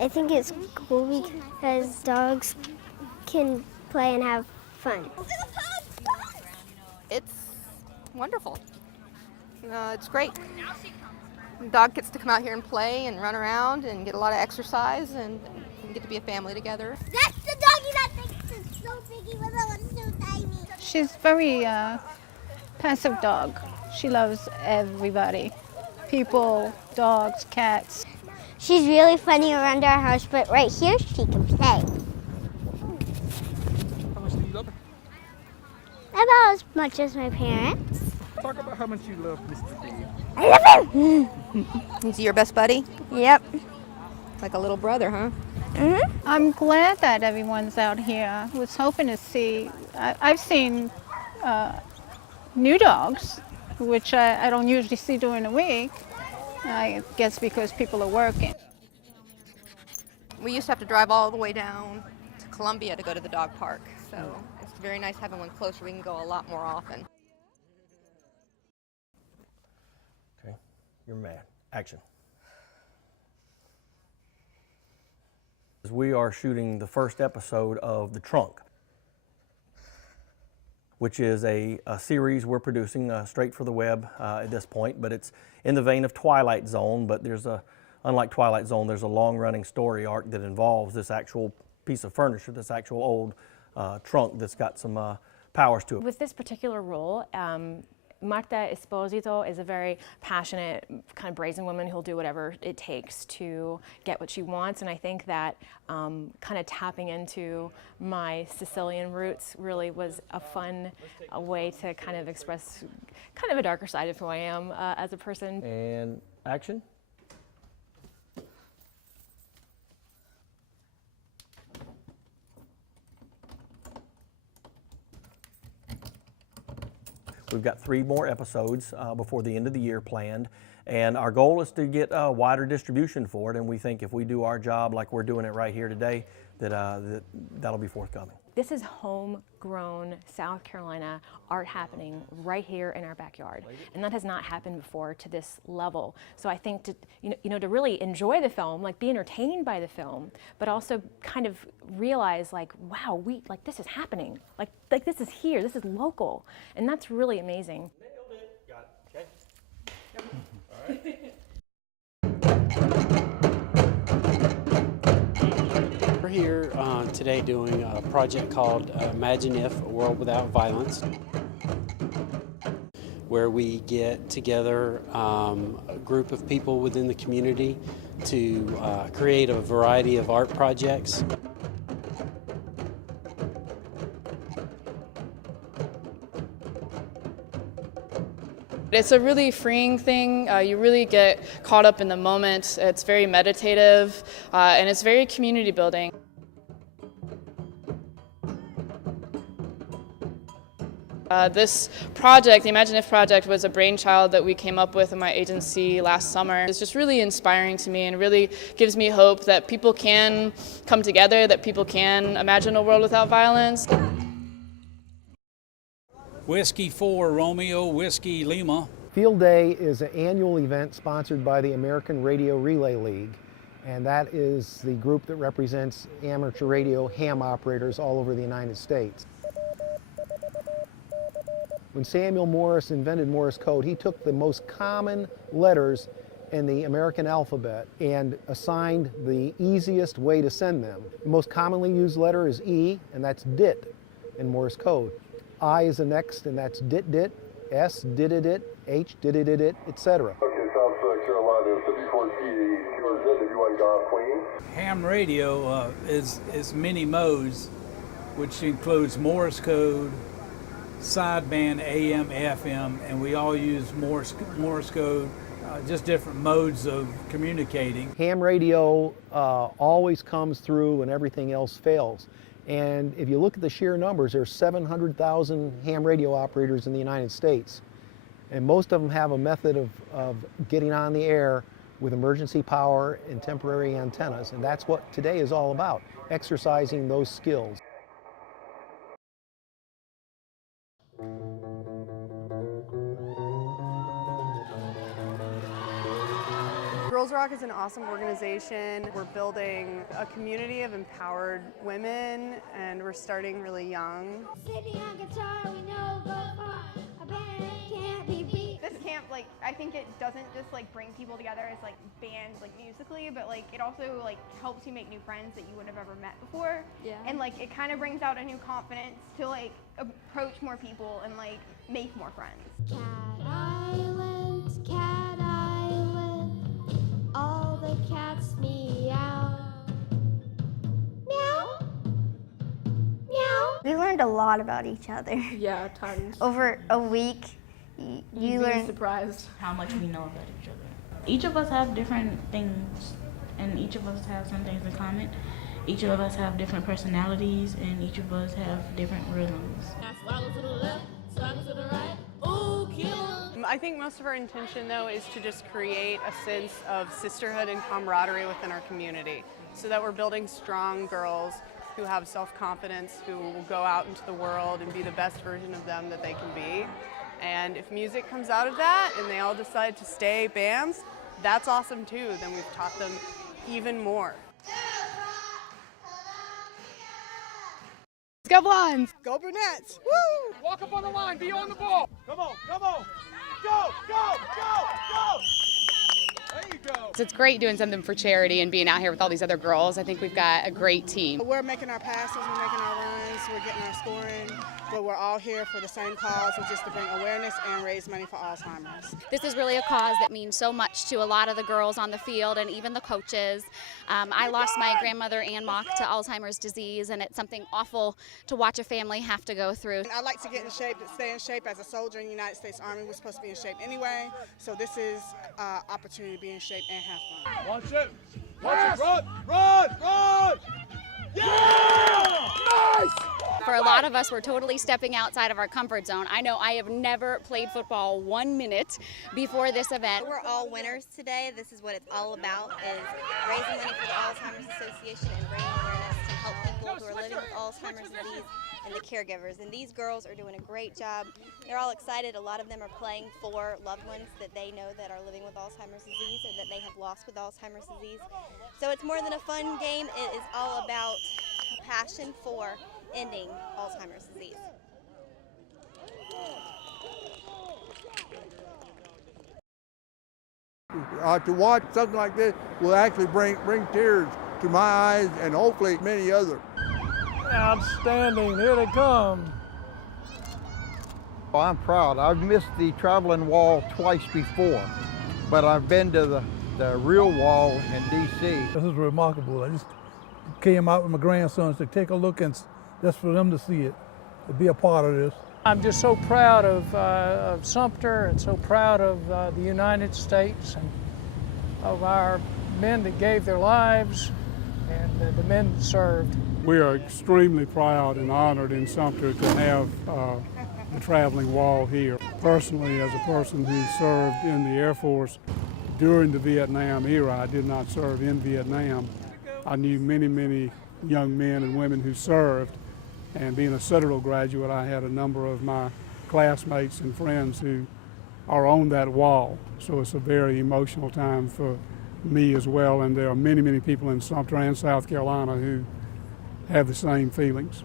I think it's cool because dogs can play and have fun. It's wonderful. It's great. The dog gets to come out here and play and run around and get a lot of exercise and get to be a family together. That's the doggy that thinks it's so big even though it's so tiny. She's very passive dog. She loves everybody. People, dogs, cats. She's really funny around our house, but right here she can play. How much do you love her? About as much as my parents. Talk about how much you love Mr. D. I love him! Is he your best buddy? Yep. Like a little brother, huh? I'm glad that everyone's out here. I was hoping to see, I've seen new dogs, which I don't usually see during the week. I guess because people are working. We used to have to drive all the way down to Columbia to go to the dog park, so it's very nice having one closer. We can go a lot more often. Okay, you're mad. Action. We are shooting the first episode of The Trunk, which is a series we're producing straight for the web at this point, but it's in the vein of Twilight Zone, but unlike Twilight Zone, there's a long-running story arc that involves this actual piece of furniture, this actual old trunk that's got some powers to it. With this particular role, Marta Esposito is a very passionate, kind of brazen woman who'll do whatever it takes to get what she wants, and I think that kind of tapping into my Sicilian roots really was a fun way to kind of express kind of a darker side of who I am as a person. And action. We've got 3 more episodes before the end of the year planned, and our goal is to get a wider distribution for it, and we think if we do our job like we're doing it right here today, that'll be forthcoming. This is homegrown South Carolina art happening right here in our backyard, and that has not happened before to this level. So I think to to really enjoy the film, like be entertained by the film, but also kind of realize like, wow, this is happening, like this is here, this is local, and that's really amazing. Nailed it. Got it. Okay. All right. We're here today doing a project called Imagine If, A World Without Violence, where we get together a group of people within the community to create a variety of art projects. It's a really freeing thing. You really get caught up in the moment. It's very meditative, and it's very community building. This project, the Imagine If project, was a brainchild that we came up with in my agency last summer. It's just really inspiring to me and really gives me hope that people can come together, that people can imagine a world without violence. Whiskey 4 Romeo, Whiskey Lima. Field Day is an annual event sponsored by the American Radio Relay League, and that is the group that represents amateur radio ham operators all over the United States. When Samuel Morse invented Morse code, he took the most common letters in the American alphabet and assigned the easiest way to send them. The most commonly used letter is E, and that's dit in Morse code. I is the next, and that's dit dit. S did-it-it, H did-it-it, etc. Okay, South Carolina, 54P, QRZ, if you want to go Queen. Ham radio is many modes, which includes Morse code, sideband AM, FM, and we all use Morse code, just different modes of communicating. Ham radio always comes through when everything else fails. And if you look at the sheer numbers, there's 700,000 ham radio operators in the United States. And most of them have a method of getting on the air with emergency power and temporary antennas. And that's what today is all about, exercising those skills. Girls Rock is an awesome organization. We're building a community of empowered women, and we're starting really young. Sitting on guitar, we know go far. A band can't be beat. This camp, like, I think it doesn't just like bring people together as like bands, like musically, but like it also like helps you make new friends that you wouldn't have ever met before. Yeah. And like it kind of brings out a new confidence to like approach more people and like make more friends. Cat Island, all the cats meow. Meow. Meow. We learned a lot about each other. Yeah, tons. Over a week, you learn. Surprised how much we know about each other. Each of us have different things, and each of us have some things in common. Each of us have different personalities, and each of us have different rhythms. Swaggle to the left, swaggle to the right. Ooh, kill 'em. I think most of our intention, though, is to just create a sense of sisterhood and camaraderie within our community, so that we're building strong girls who have self-confidence, who will go out into the world and be the best version of them that they can be. And if music comes out of that and they all decide to stay bands, that's awesome too. Then we've taught them even more. Go Blondes! Go Brunettes! Woo! Walk up on the line, be on the ball. Come on, come on. Go, go, go, go. There you go. It's great doing something for charity and being out here with all these other girls. I think we've got a great team. We're making our passes, we're making our runs, we're getting our scoring, but we're all here for the same cause, which is to bring awareness and raise money for Alzheimer's. This is really a cause that means so much to a lot of the girls on the field and even the coaches. I lost my grandmother, Ann Mock, to Alzheimer's disease, and it's something awful to watch a family have to go through. I like to get in shape, to stay in shape. As a soldier in the United States Army, we're supposed to be in shape anyway, so this is an opportunity to be in shape and have fun. Watch it. Watch it. Run, run, run. Yeah! Nice! For a lot of us, we're totally stepping outside of our comfort zone. I know I have never played football 1 minute before this event. We're all winners today. This is what it's all about, is raising money for the Alzheimer's Association and bringing awareness to help people who are living with Alzheimer's disease and the caregivers. And these girls are doing a great job. They're all excited. A lot of them are playing for loved ones that they know that are living with Alzheimer's disease or that they have lost with Alzheimer's disease. So it's more than a fun game. It is all about passion for ending Alzheimer's disease. To watch something like this will actually bring tears to my eyes and hopefully many others. Outstanding, here they come. Well, I'm proud. I've missed the traveling wall twice before, but I've been to the real wall in D.C. This is remarkable. I just came out with my grandsons to take a look and just for them to see it, to be a part of this. I'm just so proud of Sumter and so proud of the United States and of our men that gave their lives and the men that served. We are extremely proud and honored in Sumter to have the traveling wall here. Personally, as a person who served in the Air Force during the Vietnam era, I did not serve in Vietnam. I knew many, many young men and women who served, and being a Citadel graduate, I had a number of my classmates and friends who are on that wall. So it's a very emotional time for me as well, and there are many, many people in Sumter and South Carolina who have the same feelings.